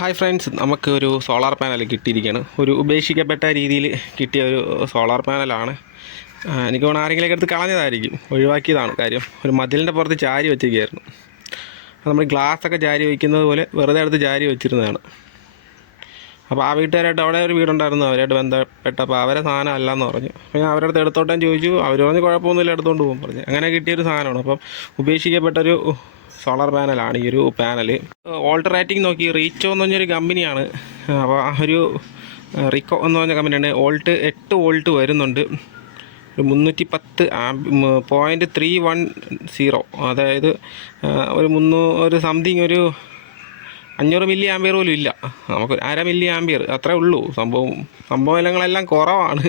Hi friends നമുക്ക് ഒരു solar panel കിട്ടിയിരിക്കുകയാണ്. ഒരു ഉപേക്ഷിക്കപ്പെട്ട രീതിയിൽ കിട്ടിയ ഒരു സോളാർ പാനലാണ് എനിക്ക് തോന്നുന്നു ആരെങ്കിലും എടുത്ത് കളഞ്ഞതായിരിക്കും. ഒഴിവാക്കിയതാണ് കാര്യം. ഒരു മതിലിന്റെ പുറത്ത് ചാരി വെച്ചിരിക്കുകയായിരുന്നു. നമ്മൾ ഗ്ലാസ് ഒക്കെ ചാരി വയ്ക്കുന്നത് പോലെ വെറുതെ എടുത്ത് ചാരി വെച്ചിരുന്നതാണ്. അപ്പോൾ ആ വീട്ടുകാരായിട്ട് അവിടെ ഒരു വീടുണ്ടായിരുന്നു. അവരായിട്ട് ബന്ധപ്പെട്ടപ്പോൾ അവരെ സാധനം അല്ലെന്ന് പറഞ്ഞു. അപ്പോൾ ഞാൻ അവരുടെ അടുത്ത് ചോദിച്ചു. അവർ പറഞ്ഞ് കുഴപ്പമൊന്നുമില്ല എടുത്തുകൊണ്ട് പോകും പറഞ്ഞു. അങ്ങനെ കിട്ടിയൊരു സാധനമാണ്. അപ്പം ഉപേക്ഷിക്കപ്പെട്ടൊരു സോളാർ പാനലാണ് ഈ ഒരു പാനൽ ഓൾട്ടറേറ്റിംഗ് നോക്കി റീച്ചോ എന്ന് പറഞ്ഞൊരു കമ്പനിയാണ് അപ്പോൾ ആ ഒരു റിക്കോ എന്ന് പറഞ്ഞ കമ്പനിയാണ് ഓൾട്ട് എട്ട് വോൾട്ട് വരുന്നുണ്ട്. ഒരു മുന്നൂറ്റി പത്ത് പോയിന്റ് ത്രീ വൺ സീറോ അതായത് ഒരു മുന്നൂ ഒരു സംതിങ് ഒരു അഞ്ഞൂറ് മില്ലി ആംബിയർ പോലും ഇല്ല. നമുക്ക് അര മില്ലി ആംബിയർ അത്രേ ഉള്ളൂ. സംഭവം സംഭവങ്ങളെല്ലാം കുറവാണ്.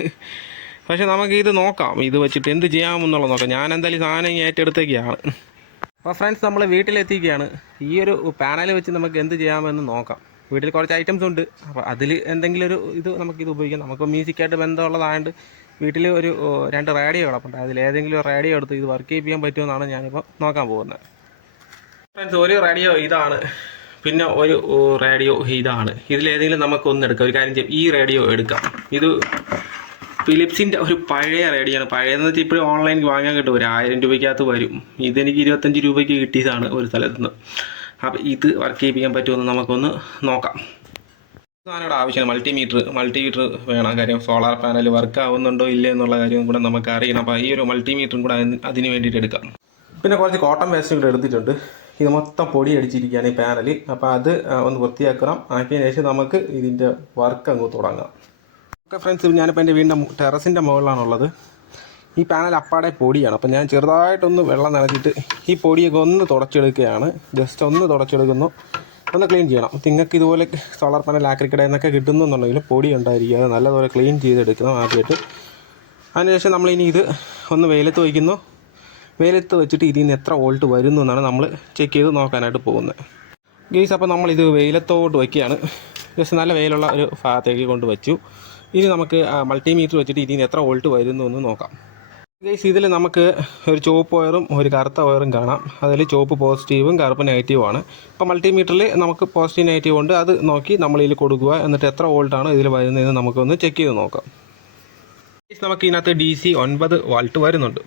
പക്ഷെ നമുക്ക് ഇത് നോക്കാം. ഇത് വെച്ചിട്ട് എന്ത് ചെയ്യാമെന്നുള്ളത് നോക്കാം. ഞാൻ എന്തായാലും സാധനം ഏറ്റെടുത്തേക്കാണ്. അപ്പോൾ ഫ്രണ്ട്സ് നമ്മൾ വീട്ടിലെത്തിക്കുകയാണ് ഈ ഒരു പാനൽ വെച്ച് നമുക്ക് എന്ത് ചെയ്യാമെന്ന് നോക്കാം. വീട്ടിൽ കുറച്ച് ഐറ്റംസ് ഉണ്ട്. അപ്പോൾ അതിൽ എന്തെങ്കിലും ഒരു ഇത് നമുക്കിത് ഉപയോഗിക്കാം. നമുക്ക് മ്യൂസിക്കായിട്ട് ബന്ധമുള്ളതായതുകൊണ്ട് വീട്ടിൽ ഒരു രണ്ട് റേഡിയോ കിടപ്പുണ്ട് അതിൽ ഏതെങ്കിലും റേഡിയോ എടുത്ത് ഇത് വർക്ക് ചെയ്യാൻ പറ്റുമെന്നാണ് ഞാനിപ്പോൾ നോക്കാൻ പോകുന്നത്. ഫ്രണ്ട്സ് ഒരു റേഡിയോ ഇതാണ്. പിന്നെ ഒരു റേഡിയോ ഇതാണ്. ഇതിലേതെങ്കിലും നമുക്ക് ഒന്ന് എടുക്കാം. ഒരു കാര്യം ചെയ്യാം. ഈ റേഡിയോ എടുക്കാം. ഇത് ഫിലിപ്സിന്റെ ഒരു പഴയ റേഡിയാണ്. പഴയതെന്ന് വെച്ചാൽ ഇപ്പോഴും ഓൺലൈൻ വാങ്ങാൻ കിട്ടും. ഒരു ആയിരം രൂപയ്ക്കകത്ത് വരും. ഇതെനിക്ക് ഇരുപത്തഞ്ച് രൂപയ്ക്ക് കിട്ടിയതാണ് ഒരു സ്ഥലത്ത് നിന്ന്. അപ്പോൾ ഇത് വർക്ക് ചെയ്യിപ്പിക്കാൻ പറ്റുമെന്ന് നമുക്കൊന്ന് നോക്കാം. സാധനയുടെ ആവശ്യമാണ്. മൾട്ടിമീറ്റർ മൾട്ടിമീറ്റർ വേണം. കാര്യം സോളാർ പാനൽ വർക്ക് ആവുന്നുണ്ടോ ഇല്ല എന്നുള്ള കാര്യം കൂടെ നമുക്ക് അറിയണം അപ്പോൾ ഈ ഒരു മൾട്ടിമീറ്ററും കൂടെ അതിന് അതിന് വേണ്ടിയിട്ട് എടുക്കാം. പിന്നെ കുറച്ച് കോട്ടൺ വേസ്റ്റും കൂടെ എടുത്തിട്ടുണ്ട്. ഇത് മൊത്തം പൊടി അടിച്ചിരിക്കുകയാണ് ഈ പാനൽ അപ്പോൾ അത് ഒന്ന് വൃത്തിയാക്കണം. ആക്കിയതിന് ശേഷം നമുക്ക് ഇതിന്റെ വർക്ക് അങ്ങ് തുടങ്ങാം. ഓക്കെ ഫ്രണ്ട്സ് ഞാനിപ്പോൾ എന്റെ വീടിന്റെ ടെറസിന്റെ മുകളിലാണുള്ളത്. ഈ പാനൽ അപ്പാടെ പൊടിയാണ്. അപ്പോൾ ഞാൻ ചെറുതായിട്ടൊന്ന് വെള്ളം നനച്ചിട്ട് ഈ പൊടിയൊക്കെ ഒന്ന് തുടച്ചെടുക്കുകയാണ്. ജസ്റ്റ് ഒന്ന് തുടച്ചെടുക്കുന്നു. ഒന്ന് ക്ലീൻ ചെയ്യണം. നിങ്ങൾക്ക് ഇതുപോലെ സോളാർ പാനൽ ആക്രിക്കടയിൽ നിന്നൊക്കെ കിട്ടുന്നുണ്ടെങ്കിൽ പൊടി ഉണ്ടായിരിക്കുക അത് നല്ലതുപോലെ ക്ലീൻ ചെയ്തെടുക്കണം ആദ്യമായിട്ട്. അതിനുശേഷം ഇനി ഇത് ഒന്ന് വെയിലത്ത് വയ്ക്കുന്നു. വെയിലത്ത് വെച്ചിട്ട് ഇതിൽ നിന്ന് എത്ര വോൾട്ട് വരുന്നു എന്നാണ് നമ്മൾ ചെക്ക് ചെയ്ത് നോക്കാനായിട്ട് പോകുന്നത്. ഗെയ്സ് അപ്പോൾ നമ്മളിത് വെയിലത്തോട്ട് വയ്ക്കുകയാണ്. ജസ്റ്റ് നല്ല വെയിലുള്ള ഒരു ഭാഗത്തേക്ക് കൊണ്ട് വെച്ചു. ഇനി നമുക്ക് മൾട്ടിമീറ്റർ വെച്ചിട്ട് ഇതിന് എത്ര വോൾട്ട് വരുന്നു എന്ന് നോക്കാം. ഗൈസ് ഇതിൽ നമുക്ക് ഒരു ചുവപ്പ് വയറും ഒരു കറുത്ത വയറും കാണാം. അതിൽ ചുവപ്പ് പോസിറ്റീവും കറുപ്പ് നെഗറ്റീവും ആണ്. അപ്പോൾ മൾട്ടിമീറ്ററിൽ നമുക്ക് പോസിറ്റീവ് നെഗറ്റീവ് ഉണ്ട്. അത് നോക്കി നമ്മൾ ഇതിൽ കൊടുക്കുക. എന്നിട്ട് എത്ര വോൾട്ടാണ് ഇതിൽ വരുന്നതെന്ന് നമുക്കൊന്ന് ചെക്ക് ചെയ്ത് നോക്കാം. നമുക്ക് ഇതിനകത്ത് ഡി സി ഒൻപത് വാൾട്ട് വരുന്നുണ്ട്.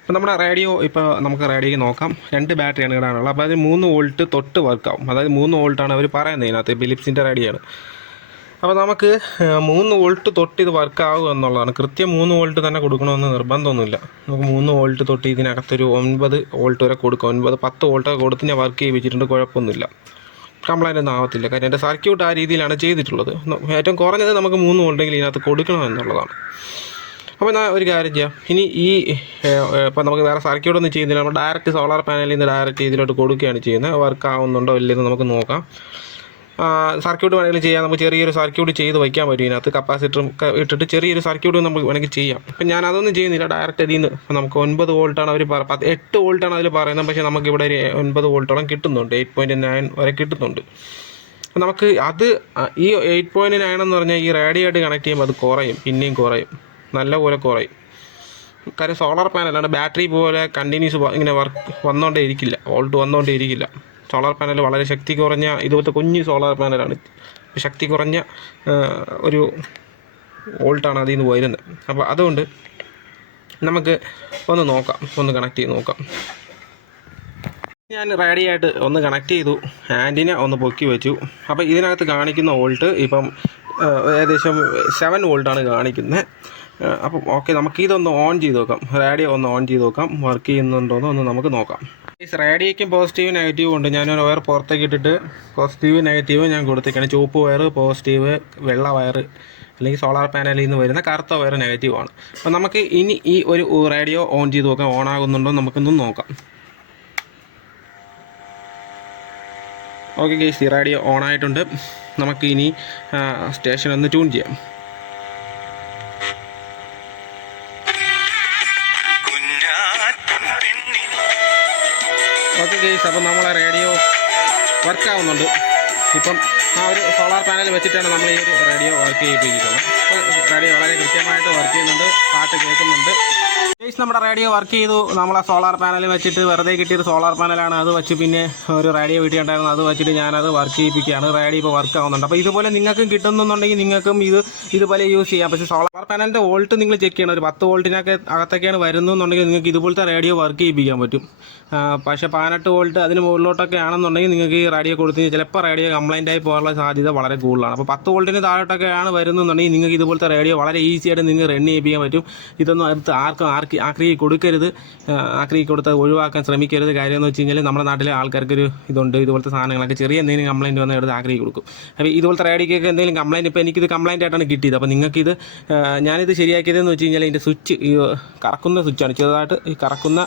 അപ്പോൾ നമ്മുടെ റേഡിയോ ഇപ്പോൾ നമുക്ക് റേഡിയോയ്ക്ക് നോക്കാം. രണ്ട് ബാറ്ററിയാണ് ഇടാനുള്ളത് അപ്പോൾ അതിന് മൂന്ന് വോൾട്ട് തൊട്ട് വർക്കാവും അതായത് മൂന്ന് വോൾട്ടാണ് അവർ പറയുന്നത് ഇതിനകത്ത്. ഫിലിപ്സിന്റെ റേഡിയോ ആണ്. അപ്പോൾ നമുക്ക് മൂന്ന് വോൾട്ട് തൊട്ട് ഇത് വർക്കാവും എന്നുള്ളതാണ്. കൃത്യം മൂന്ന് വോൾട്ട് തന്നെ കൊടുക്കണമെന്ന് നിർബന്ധമൊന്നുമില്ല. നമുക്ക് മൂന്ന് വോൾട്ട് തൊട്ട് ഇതിനകത്തൊരു ഒൻപത് വോൾട്ട് വരെ കൊടുക്കാം. ഒൻപത് പത്ത് വോൾട്ടൊക്കെ കൊടുത്ത് ഞാൻ വർക്ക് ചെയ്യിപ്പിച്ചിട്ടുണ്ട് കുഴപ്പമൊന്നുമില്ല. കംപ്ലൈന്റ് ഒന്നും ആവത്തില്ല. കാര്യം എന്റെ സർക്യൂട്ട് ആ രീതിയിലാണ് ചെയ്തിട്ടുള്ളത്. ഏറ്റവും കുറഞ്ഞത് നമുക്ക് മൂന്ന് വോൾട്ടെങ്കിലും ഇതിനകത്ത് കൊടുക്കണം എന്നുള്ളതാണ്. അപ്പോൾ ഞാൻ ഒരു കാര്യം ചെയ്യാം. ഇനി ഈ ഇപ്പോൾ നമുക്ക് വേറെ സർക്യൂട്ട് ഒന്നും ചെയ്യുന്നില്ല. നമ്മൾ ഡയറക്റ്റ് സോളാർ പാനലിൽ നിന്ന് ഡയറക്റ്റ് ഇതിലോട്ട് കൊടുക്കുകയാണ് ചെയ്യുന്നത്. വർക്ക് ആവുന്നുണ്ടോ ഇല്ലെന്ന് നമുക്ക് നോക്കാം. സർക്യൂട്ട് വേണമെങ്കിൽ ചെയ്യാം. നമുക്ക് ചെറിയൊരു സർക്യൂട്ട് ചെയ്ത് വയ്ക്കാൻ പറ്റും ഇതിനകത്ത്. കപ്പാസിറ്ററും ഇട്ടിട്ട് ചെറിയൊരു സർക്യൂട്ട് നമുക്ക് വേണമെങ്കിൽ ചെയ്യാം. ഇപ്പം ഞാൻ അതൊന്നും ചെയ്യുന്നില്ല ഡയറക്റ്റ് ഇതിൽ നിന്ന്. നമുക്ക് ഒൻപത് വോൾട്ടാണ് അവർ പത്ത് എട്ട് വോൾട്ടാണ് അതിൽ പറയുന്നത്. പക്ഷേ നമുക്ക് ഇവിടെ ഒരു ഒൻപത് വോൾട്ടോളം കിട്ടുന്നുണ്ട്. എയ്റ്റ് പോയിന്റ് നയൻ വരെ കിട്ടുന്നുണ്ട്. നമുക്ക് അത് ഈ എയ്റ്റ് പോയിന്റ് നയൻ എന്ന് പറഞ്ഞാൽ ഈ റേഡിയോ ആയിട്ട് കണക്ട് ചെയ്യുമ്പോൾ അത് കുറയും. പിന്നെയും കുറയും. നല്ലപോലെ കുറയും. കാര്യം സോളാർ പാനലാണ് ബാറ്ററി പോലെ കണ്ടിന്യൂസ് ഇങ്ങനെ വർക്ക് വന്നുകൊണ്ടേ ഇരിക്കില്ല. വോൾട്ട് വന്നുകൊണ്ടേ ഇരിക്കില്ല. സോളാർ പാനൽ വളരെ ശക്തി കുറഞ്ഞ ഇതുപോലത്തെ കുഞ്ഞ് സോളാർ പാനലാണ്. ശക്തി കുറഞ്ഞ ഒരു വോൾട്ടാണ് അതിൽ നിന്ന് വരുന്നത്. അപ്പോൾ അതുകൊണ്ട് നമുക്ക് ഒന്ന് നോക്കാം ഒന്ന് കണക്ട് ചെയ്ത് നോക്കാം. ഞാൻ റെഡി ആയിട്ട് ഒന്ന് കണക്ട് ചെയ്തു ആന്റിന ഒന്ന് പൊക്കി വെച്ചു. അപ്പോൾ ഇതിനകത്ത് കാണിക്കുന്ന വോൾട്ട് ഇപ്പം ഏകദേശം സെവൻ വോൾട്ടാണ് കാണിക്കുന്നത് അപ്പം ഓക്കെ നമുക്കിതൊന്ന് ഓൺ ചെയ്ത് നോക്കാം. റേഡിയോ ഒന്ന് ഓൺ ചെയ്ത് നോക്കാം. വർക്ക് ചെയ്യുന്നുണ്ടോ ഒന്ന് നമുക്ക് നോക്കാം. റേഡിയോയ്ക്കും പോസിറ്റീവ് നെഗറ്റീവ് ഉണ്ട്. ഞാനൊരു വയർ പുറത്തേക്ക് ഇട്ടിട്ട് പോസിറ്റീവ് നെഗറ്റീവ് ഞാൻ കൊടുത്തേക്കാണ്. ചുവപ്പ് വയർ പോസിറ്റീവ് വെള്ള വയർ അല്ലെങ്കിൽ സോളാർ പാനലിൽ നിന്ന് വരുന്ന കറുത്ത വയർ നെഗറ്റീവ് ആണ്. അപ്പോൾ നമുക്ക് ഇനി ഈ ഒരു റേഡിയോ ഓൺ ചെയ്ത് നോക്കാം. ഓൺ ആകുന്നുണ്ടോ നമുക്കൊന്ന് നോക്കാം. ഓക്കെ ഗേസ് ഈ റേഡിയോ ഓൺ ആയിട്ടുണ്ട്. നമുക്ക് ഇനി സ്റ്റേഷൻ ഒന്ന് ട്യൂൺ ചെയ്യാം. ഓക്കെ ഗെയ്സ് അപ്പം നമ്മളെ റേഡിയോ വർക്ക് ആവുന്നുണ്ട് ഇപ്പം ആ ഒരു സോളാർ പാനൽ വെച്ചിട്ടാണ് നമ്മൾ ഈ ഒരു റേഡിയോ വർക്ക് ചെയ്യിപ്പിച്ചിട്ടുള്ളത് അപ്പോൾ റേഡിയോ വളരെ കൃത്യമായിട്ട് വർക്ക് ചെയ്യുന്നുണ്ട് പാട്ട് കേൾക്കുന്നുണ്ട്. നമ്മുടെ റേഡിയോ വർക്ക് ചെയ്തു. നമ്മളെ സോളാർ പാനൽ വെച്ചിട്ട് വെറുതെ കിട്ടിയൊരു സോളാർ പാനലാണ് അത് വെച്ച് പിന്നെ ഒരു റേഡിയോ വീട്ടിലുണ്ടായിരുന്നു അത് വെച്ചിട്ട് ഞാനത് വർക്ക് ചെയ്യിപ്പിക്കുകയാണ്. റേഡിയോ ഇപ്പോൾ വർക്ക് ആവുന്നുണ്ട്. അപ്പോൾ ഇതുപോലെ നിങ്ങൾക്കും കിട്ടുന്നുണ്ടെങ്കിൽ നിങ്ങൾക്കും ഇത് ഇതുപോലെ യൂസ് ചെയ്യാം. പക്ഷേ സോളാർ പാനലിന്റെ വോൾട്ട് നിങ്ങൾ ചെക്ക് ചെയ്യണം. ഒരു പത്ത് വോൾട്ടിനൊക്കെ അകത്തൊക്കെയാണ് വരുന്നതെന്നുണ്ടെങ്കിൽ നിങ്ങൾക്ക് ഇതുപോലത്തെ റേഡിയോ വർക്ക് ചെയ്യിപ്പിക്കാൻ പറ്റും. പക്ഷേ പതിനെട്ട് വോൾട്ട് അതിന് മുകളിലോട്ടൊക്കെ ആണെന്നുണ്ടെങ്കിൽ നിങ്ങൾക്ക് ഈ റേഡിയോ കൊടുത്ത് ചിലപ്പോൾ റേഡിയോ കംപ്ലൈന്റ് ആയി പോകാനുള്ള സാധ്യത വളരെ കൂടുതലാണ്. അപ്പോൾ പത്ത് വോൾട്ടിന് താഴോട്ടൊക്കെയാണ് വരുന്നതെന്നുണ്ടെങ്കിൽ നിങ്ങൾക്ക് ഇതുപോലത്തെ റേഡിയോ വളരെ ഈസിയായിട്ട് നിങ്ങൾക്ക് റൺ ചെയ്യിപ്പിക്കാൻ പറ്റും. ഇതൊന്നും അടുത്ത് ആർക്കും ആർക്ക് ആക്രി കൊടുക്കരുത്. ആ, ആക്രി കൊടുത്ത് ഒഴിവാക്കാൻ ശ്രമിക്കരുത്. കാര്യം എന്ന് വെച്ച് കഴിഞ്ഞാൽ നമ്മുടെ നാട്ടിലെ ആൾക്കാർക്കൊരു ഇതുണ്ട്. ഇതുപോലത്തെ സാധനങ്ങളൊക്കെ ചെറിയ എന്തെങ്കിലും കംപ്ലൈന്റ് വന്നാൽ എടുത്ത് ആക്രി കൊടുക്കും. അപ്പോൾ ഇതുപോലത്തെ റേഡിക്കൊക്കെ എന്തെങ്കിലും കംപ്ലൈന്റ് ഇപ്പോൾ എനിക്കിത് കംപ്ലൈന്റ് ആയിട്ടാണ് കിട്ടിയത്. അപ്പോൾ നിങ്ങൾക്കിത് ഞാനിത് ശരിയാക്കിയതെന്ന് വെച്ച് കഴിഞ്ഞാൽ ഇതിന്റെ സ്വിച്ച് കറക്കുന്ന സ്വിച്ചാണ് ചെറുതായിട്ട് ഈ കറക്കുന്ന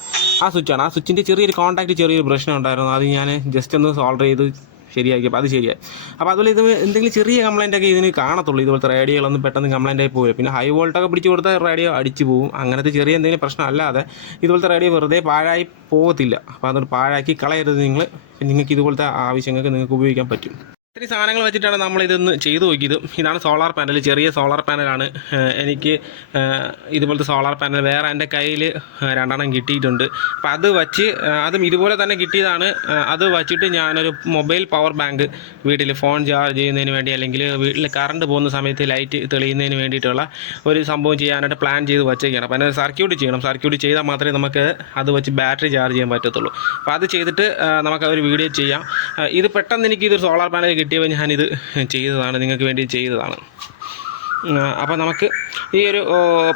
ആ സ്വിച്ചാണ് ആ സ്വിച്ചിന്റെ ചെറിയൊരു കോൺടാക്റ്റ് ചെറിയൊരു പ്രശ്നം ഉണ്ടായിരുന്നു. അത് ഞാൻ ജസ്റ്റ് ഒന്ന് സോൾവ് ചെയ്ത് ശരിയാക്കിയപ്പോൾ അത് ശരിയായി അപ്പോൾ അതുപോലെ ഇത് എന്തെങ്കിലും ചെറിയ കംപ്ലൈന്റ് ഒക്കെ ഇതിന് കാണത്തുള്ളൂ. ഇതുപോലത്തെ റേഡിയോകളൊന്നും പെട്ടെന്ന് കംപ്ലൈന്റ് ആയി പോയി പിന്നെ ഹൈ വോൾട്ടൊക്കെ പിടിച്ച് കൊടുത്താൽ റേഡിയോ അടിച്ചു പോകും. അങ്ങനത്തെ ചെറിയ എന്തെങ്കിലും പ്രശ്നം അല്ലാതെ ഇതുപോലത്തെ റേഡിയോ വെറുതെ പാഴായി പോകത്തില്ല അപ്പോൾ അതുകൊണ്ട് പാഴാക്കി കളയരുത് നിങ്ങൾ. നിങ്ങൾക്ക് ഇതുപോലത്തെ ആവശ്യങ്ങൾക്ക് നിങ്ങൾക്ക് ഉപയോഗിക്കാൻ പറ്റും. ഇത്തിരി സാധനങ്ങൾ വെച്ചിട്ടാണ് നമ്മൾ ഇതൊന്ന് ചെയ്തു നോക്കിയത്. ഇതാണ് സോളാർ പാനൽ ചെറിയ സോളാർ പാനലാണ് എനിക്ക് ഇതുപോലത്തെ സോളാർ പാനൽ വേറെ എന്റെ കയ്യിൽ രണ്ടെണ്ണം കിട്ടിയിട്ടുണ്ട്. അപ്പോൾ അത് വച്ച് അതും ഇതുപോലെ തന്നെ കിട്ടിയതാണ്. അത് വച്ചിട്ട് ഞാനൊരു മൊബൈൽ പവർ ബാങ്ക് വീട്ടിൽ ഫോൺ ചാർജ് ചെയ്യുന്നതിന് വേണ്ടി അല്ലെങ്കിൽ വീട്ടിൽ കറണ്ട് പോകുന്ന സമയത്ത് ലൈറ്റ് തെളിയുന്നതിന് വേണ്ടിയിട്ടുള്ള ഒരു സംഭവം ചെയ്യാനായിട്ട് പ്ലാൻ ചെയ്ത് വച്ചേക്കാണ്. അപ്പോൾ അതിന് സർക്യൂട്ട് ചെയ്യണം. സർക്യൂട്ട് ചെയ്താൽ മാത്രമേ നമുക്ക് അത് വെച്ച് ബാറ്ററി ചാർജ് ചെയ്യാൻ പറ്റത്തുള്ളൂ. അപ്പോൾ അത് ചെയ്തിട്ട് നമുക്ക് ഒരു വീഡിയോ ചെയ്യാം. ഇത് പെട്ടെന്ന് എനിക്ക് ഇതൊരു സോളാർ പാനൽ കിട്ടിയപ്പോൾ ഞാനിത് ചെയ്തതാണ് നിങ്ങൾക്ക് വേണ്ടി ചെയ്തതാണ്. അപ്പോൾ നമുക്ക് ഈ ഒരു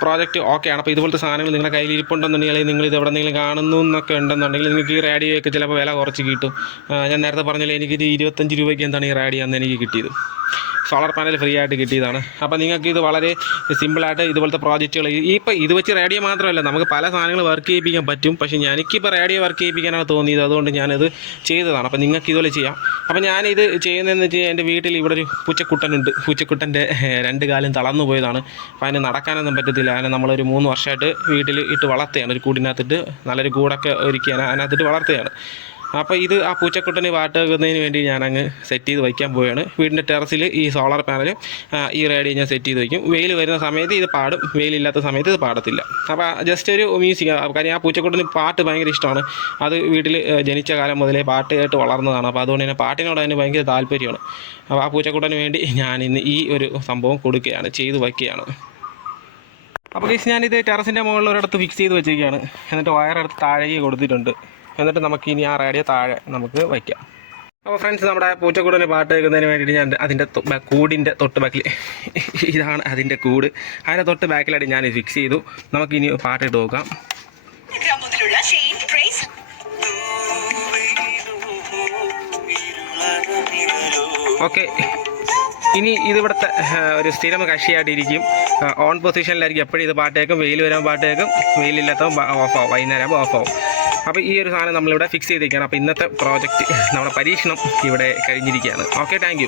പ്രോജക്റ്റ് ഓക്കെയാണ് അപ്പോൾ ഇതുപോലത്തെ സാധനങ്ങൾ നിങ്ങളുടെ കയ്യിൽ ഇരിപ്പുണ്ടെന്നുണ്ടെങ്കിൽ അല്ലെങ്കിൽ നിങ്ങൾ ഇത് എവിടെയെങ്കിലും കാണുന്നു എന്നൊക്കെ ഉണ്ടെന്നുണ്ടെങ്കിൽ നിങ്ങൾക്ക് ഈ റേഡിയോയൊക്കെ ചിലപ്പോൾ വില കുറച്ച് കിട്ടും. ഞാൻ നേരത്തെ പറഞ്ഞില്ലേ എനിക്കിത് ഇരുപത്തഞ്ച് രൂപയ്ക്ക് എന്താണ് ഈ റേഡിയോ അന്ന് എനിക്ക് കിട്ടിയത്? സോളാർ പാനൽ ഫ്രീ ആയിട്ട് കിട്ടിയതാണ്. അപ്പോൾ നിങ്ങൾക്ക് ഇത് വളരെ സിമ്പിളായിട്ട് ഇതുപോലത്തെ പ്രോജക്റ്റുകൾ ഇപ്പോൾ ഇത് വെച്ച് റേഡിയോ മാത്രമല്ല നമുക്ക് പല സാധനങ്ങൾ വർക്ക് ചെയ്യിപ്പിക്കാൻ പറ്റും. പക്ഷേ എനിക്കിപ്പോൾ റേഡിയോ വർക്ക് ചെയ്യിപ്പിക്കാനാണ് തോന്നിയത്. അതുകൊണ്ട് ഞാനത് ചെയ്തതാണ്. അപ്പോൾ നിങ്ങൾക്ക് ഇതുപോലെ ചെയ്യാം. അപ്പോൾ ഞാനിത് ചെയ്യുന്നതെന്ന് വെച്ച് കഴിഞ്ഞാൽ എന്റെ വീട്ടിൽ ഇവിടെ ഒരു പൂച്ചക്കുട്ടനുണ്ട്. പൂച്ചക്കുട്ടന്റെ രണ്ട് കാലം തളർന്നു പോയതാണ്. അപ്പോൾ അതിന് നടക്കാനൊന്നും പറ്റത്തില്ല. അതിനെ നമ്മളൊരു മൂന്ന് വർഷമായിട്ട് വീട്ടിൽ ഇട്ട് വളർത്തുകയാണ്. ഒരു കൂടിനകത്തിട്ട് നല്ലൊരു കൂടൊക്കെ ഒരുക്കിയാണ്. അതിനകത്തിട്ട് വളർത്തുകയാണ്. അപ്പോൾ ഇത് ആ പൂച്ചക്കുട്ടന് വാട്ട് വെക്കുന്നതിന് വേണ്ടി ഞാനങ്ങ് സെറ്റ് ചെയ്ത് വയ്ക്കാൻ പോവുകയാണ് വീടിന്റെ ടെറസിൽ ഈ സോളാർ പാനൽ ഈ റേഡിയോ ഞാൻ സെറ്റ് ചെയ്ത് വയ്ക്കും. വെയിൽ വരുന്ന സമയത്ത് ഇത് പാടും. വെയിലില്ലാത്ത സമയത്ത് ഇത് പാടത്തില്ല. അപ്പോൾ ജസ്റ്റ് ഒരു മ്യൂസിക് കാര്യം ആ പൂച്ചക്കുട്ടന് പാട്ട് ഭയങ്കര ഇഷ്ടമാണ്. അത് വീട്ടിൽ ജനിച്ച കാലം മുതലേ പാട്ട് കേട്ട് വളർന്നതാണ്. അപ്പോൾ അതുകൊണ്ട് തന്നെ പാട്ടിനോട് അതിന് ഭയങ്കര താല്പര്യമാണ്. അപ്പോൾ ആ പൂച്ചക്കുട്ടന് വേണ്ടി ഞാൻ ഇന്ന് ഈ ഒരു സംഭവം കൊടുക്കുകയാണ് ചെയ്ത് വയ്ക്കുകയാണ്. അപ്പോൾ കേസ് ഞാനിത് ടെറസിന്റെ മുകളിൽ ഒരിടത്ത് ഫിക്സ് ചെയ്ത് വെച്ചിരിക്കുകയാണ്. എന്നിട്ട് വയറെടുത്ത് താഴേക്ക് കൊടുത്തിട്ടുണ്ട്. എന്നിട്ട് നമുക്ക് ഇനി ആ റേഡിയോ താഴെ നമുക്ക് വയ്ക്കാം. അപ്പോൾ ഫ്രണ്ട്സ് നമ്മുടെ പൂച്ചക്കൂടിന് പാട്ട് കേൾക്കുന്നതിന് വേണ്ടിയിട്ട് ഞാൻ അതിന്റെ കൂടിന്റെ തൊട്ട് ബാക്കിൽ ഇതാണ് അതിന്റെ കൂട്. അതിന്റെ തൊട്ട് ബാക്കിലായിട്ട് ഞാൻ ഫിക്സ് ചെയ്തു. നമുക്കിനി പാട്ടിട്ട് നോക്കാം. ഓക്കെ ഇനി ഇതിവിടുത്തെ ഒരു സ്ഥിരം കക്ഷിയായിട്ടിരിക്കും. ഓൺ പൊസിഷനിലായിരിക്കും എപ്പോഴും ഇത് പാട്ട് കേൾക്കും. വെയിൽ വരുമ്പോൾ പാട്ട് കേൾക്കും. വെയിലില്ലാത്തപ്പോൾ ഓഫ് ആവും. വൈകുന്നേരം ആകുമ്പോൾ ഓഫ് ആവും. അപ്പോൾ ഈ ഒരു സാധനം നമ്മളിവിടെ ഫിക്സ് ചെയ്തിരിക്കുകയാണ് അപ്പോൾ ഇന്നത്തെ പ്രോജക്റ്റ് നമ്മുടെ പരീക്ഷണം ഇവിടെ കഴിഞ്ഞിരിക്കുകയാണ്. Okay thank